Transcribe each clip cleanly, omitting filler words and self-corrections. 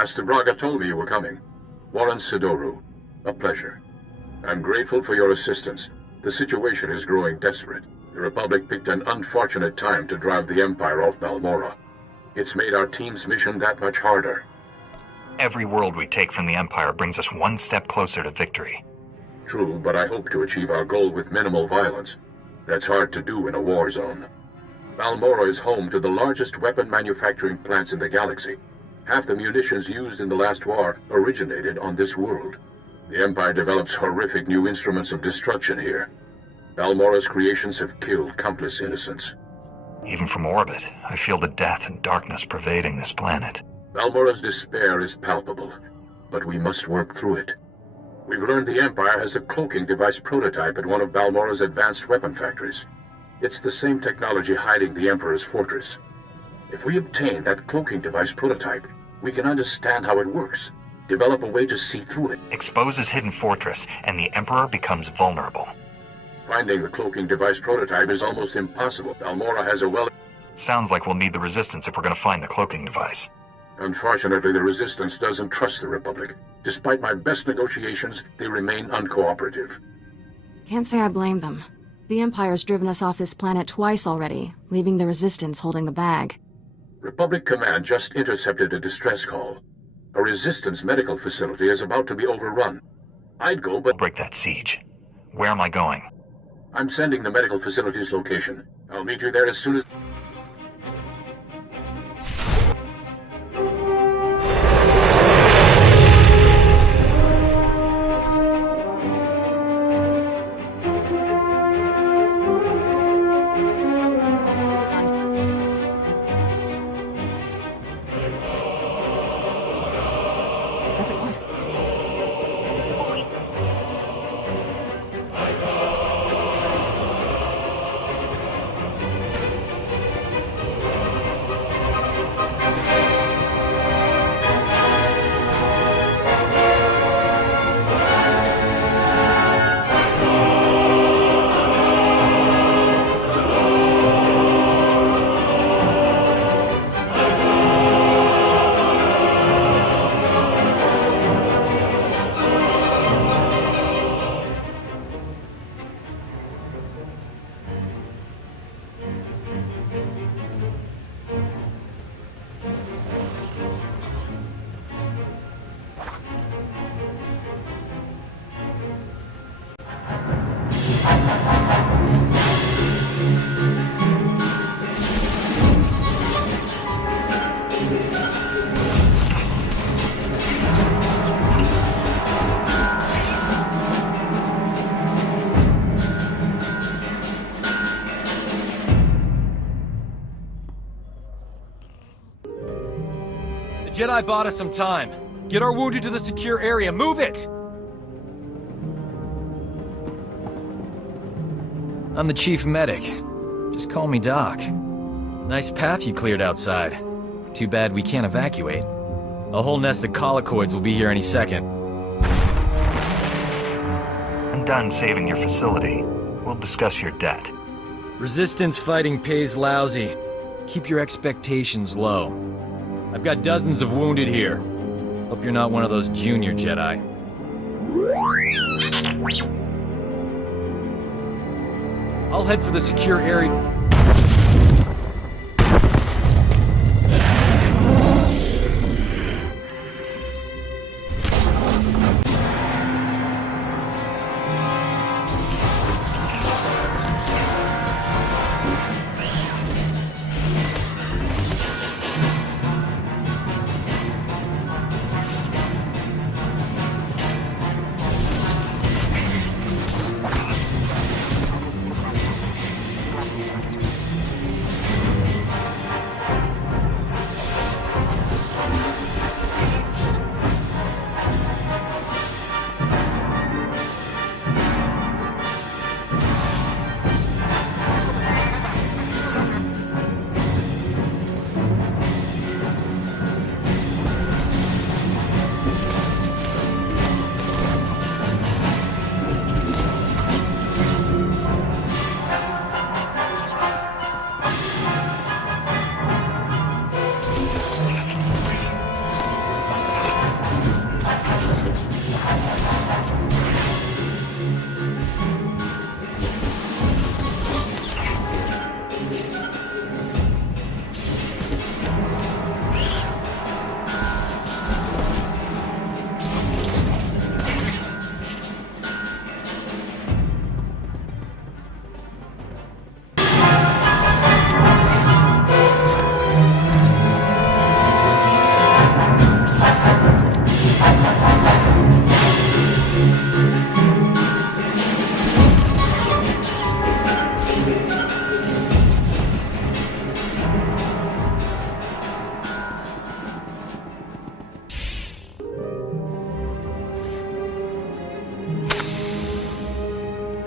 Master Braga told me you were coming. Warren Sidoru, a pleasure. I'm grateful for your assistance. The situation is growing desperate. The Republic picked an unfortunate time to drive the Empire off Balmorra. It's made our team's mission that much harder. Every world we take from the Empire brings us one step closer to victory. True, but I hope to achieve our goal with minimal violence. That's hard to do in a war zone. Balmorra is home to the largest weapon manufacturing plants in the galaxy. Half the munitions used in the last war originated on this world. The Empire develops horrific new instruments of destruction here. Balmorra's creations have killed countless innocents. Even from orbit, I feel the death and darkness pervading this planet. Balmorra's despair is palpable, but we must work through it. We've learned the Empire has a cloaking device prototype at one of Balmorra's advanced weapon factories. It's the same technology hiding the Emperor's fortress. If we obtain that cloaking device prototype, we can understand how it works, develop a way to see through it. Expose his hidden fortress, and the Emperor becomes vulnerable. Finding the cloaking device prototype is almost impossible. Balmorra has a Sounds like we'll need the Resistance if we're going to find the cloaking device. Unfortunately, the Resistance doesn't trust the Republic. Despite my best negotiations, they remain uncooperative. Can't say I blame them. The Empire's driven us off this planet twice already, leaving the Resistance holding the bag. Republic Command just intercepted a distress call. A Resistance medical facility is about to be overrun. I'd go, but... Break that siege. Where am I going? I'm sending the medical facility's location. I'll meet you there as soon as... That's what you want. The Jedi bought us some time. Get our wounded to the secure area. Move it! I'm the chief medic. Just call me Doc. Nice path you cleared outside. Too bad we can't evacuate. A whole nest of collocoids will be here any second. I'm done saving your facility. We'll discuss your debt. Resistance fighting pays lousy. Keep your expectations low. I've got dozens of wounded here. Hope you're not one of those junior Jedi. I'll head for the secure area.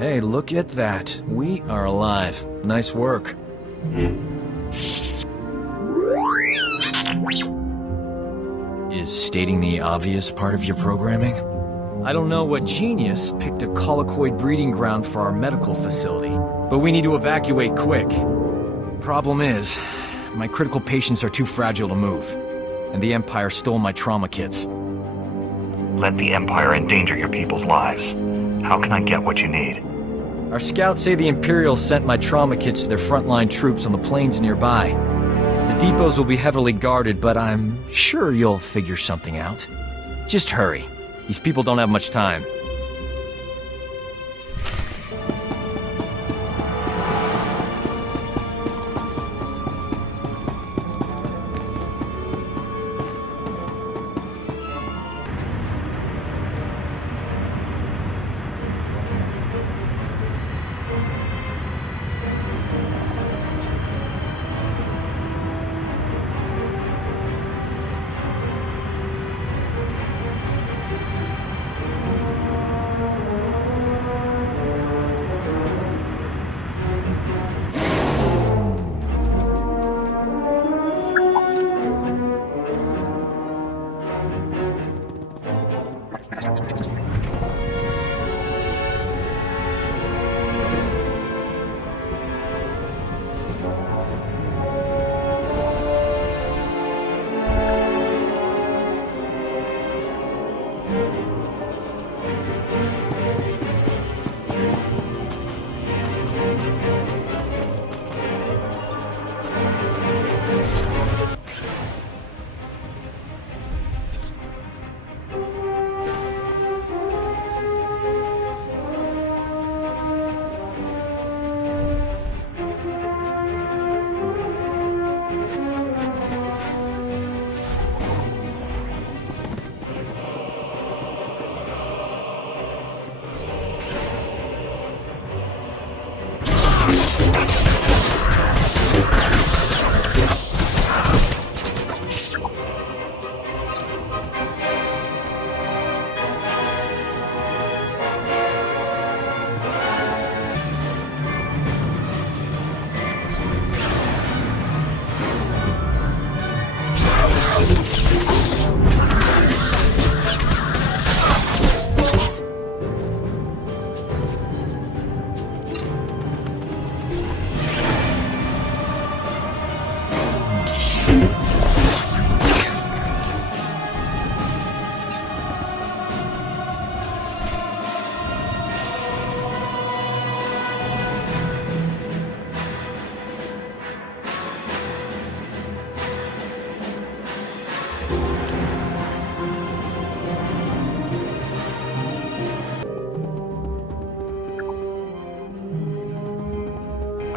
Hey, look at that. We are alive. Nice work. Is stating the obvious part of your programming? I don't know what genius picked a colicoid breeding ground for our medical facility, but we need to evacuate quick. Problem is, my critical patients are too fragile to move, and the Empire stole my trauma kits. Let the Empire endanger your people's lives. How can I get what you need? Our scouts say the Imperials sent my trauma kits to their frontline troops on the plains nearby. The depots will be heavily guarded, but I'm sure you'll figure something out. Just hurry. These people don't have much time.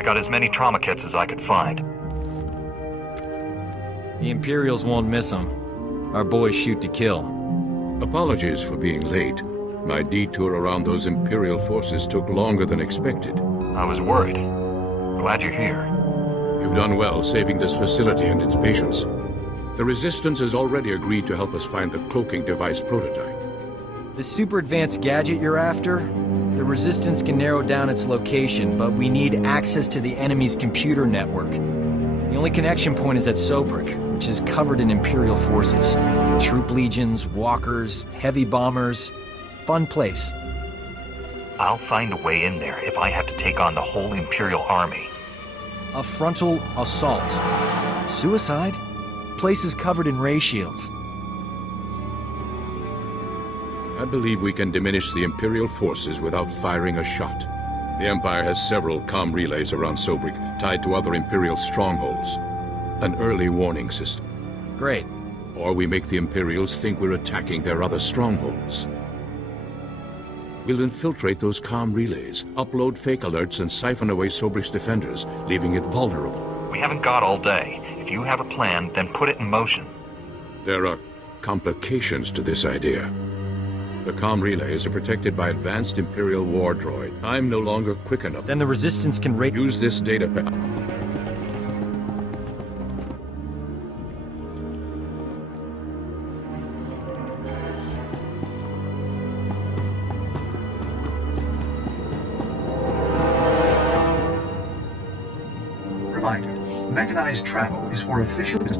I got as many trauma kits as I could find. The Imperials won't miss them. Our boys shoot to kill. Apologies for being late. My detour around those Imperial forces took longer than expected. I was worried. Glad you're here. You've done well saving this facility and its patients. The Resistance has already agreed to help us find the cloaking device prototype. The super advanced gadget you're after? The Resistance can narrow down its location, but we need access to the enemy's computer network. The only connection point is at Sobrik, which is covered in Imperial forces. Troop legions, walkers, heavy bombers. Fun place. I'll find a way in there if I have to take on the whole Imperial army. A frontal assault. Suicide? Place is covered in ray shields. I believe we can diminish the Imperial forces without firing a shot. The Empire has several comm relays around Sobrik, tied to other Imperial strongholds. An early warning system. Great. Or we make the Imperials think we're attacking their other strongholds. We'll infiltrate those comm relays, upload fake alerts, and siphon away Sobrik's defenders, leaving it vulnerable. We haven't got all day. If you have a plan, then put it in motion. There are complications to this idea. The comm relays are protected by advanced Imperial war droid. I'm no longer quick enough. Then the Resistance can Use this data pack. Mechanized travel is for efficient...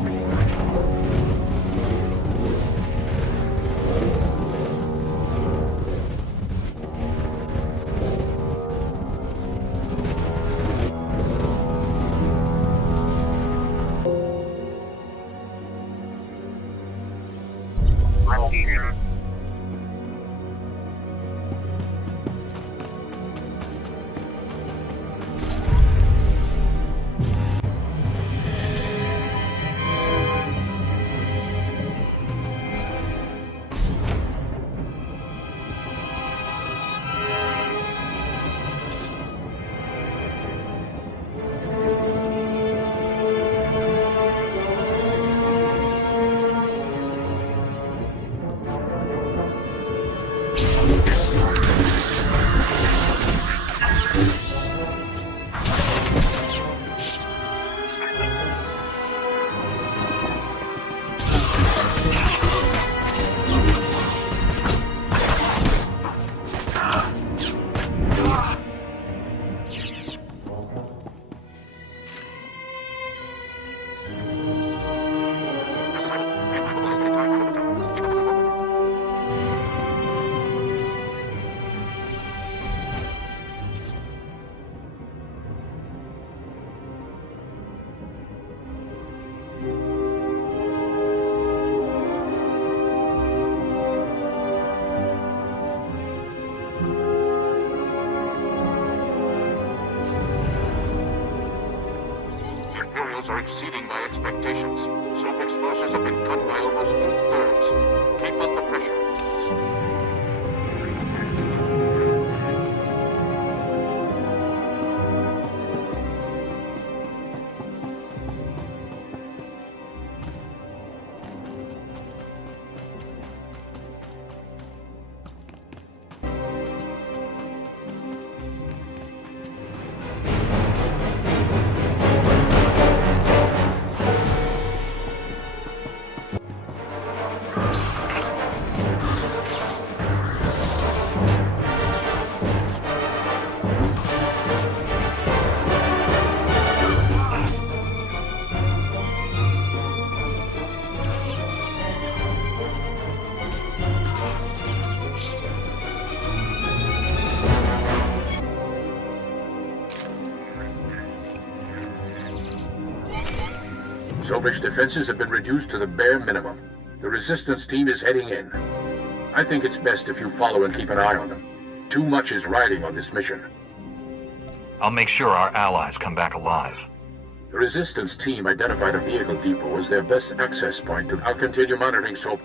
Are exceeding my expectations. Sobeck's forces have been cut by almost 2/3. Keep up the pressure. Sobeck's defenses have been reduced to the bare minimum. The resistance team is heading in. I think it's best if you follow and keep an eye on them. Too much is riding on this mission. I'll make sure our allies come back alive. The resistance team identified a vehicle depot as their best access point to... I'll continue monitoring Sobeck.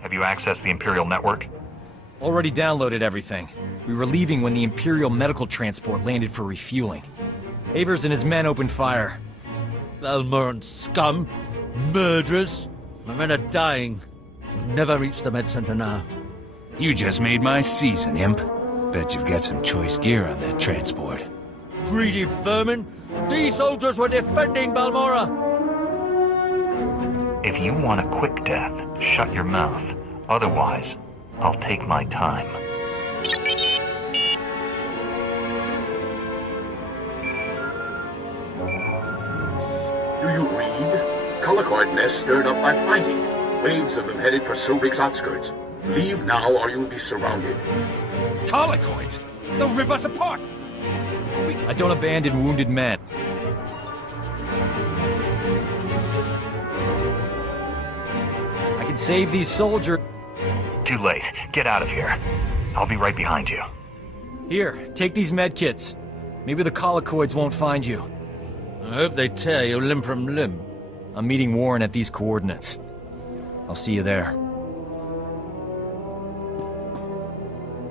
Have you accessed the Imperial network? Already downloaded everything. We were leaving when the Imperial medical transport landed for refueling. Avers and his men opened fire. Balmorran scum! Murderers! My men are dying. We'll never reach the med center now. You just made my season, Imp. Bet you've got some choice gear on that transport. Greedy vermin! These soldiers were defending Balmorra! If you want a quick death, shut your mouth. Otherwise, I'll take my time. Do you read? Colicoid nests stirred up by fighting. Waves of them headed for Sobek's outskirts. Leave now or you'll be surrounded. Colicoids! They'll rip us apart! I don't abandon wounded men. I can save these soldiers. Too late. Get out of here. I'll be right behind you. Here, take these medkits. Maybe the colicoids won't find you. I hope they tear you limb from limb. I'm meeting Warren at these coordinates. I'll see you there.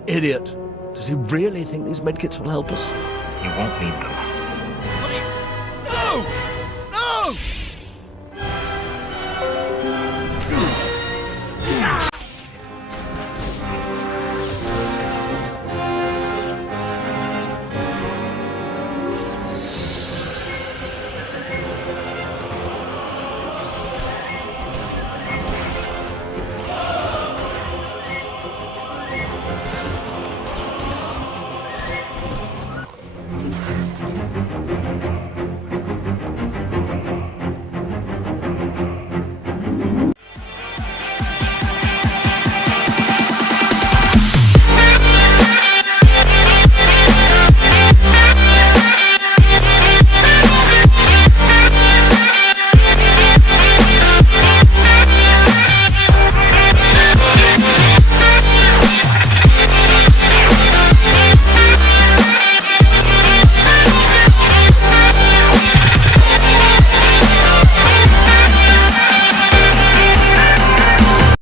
Idiot. Does he really think these medkits will help us? You won't need them.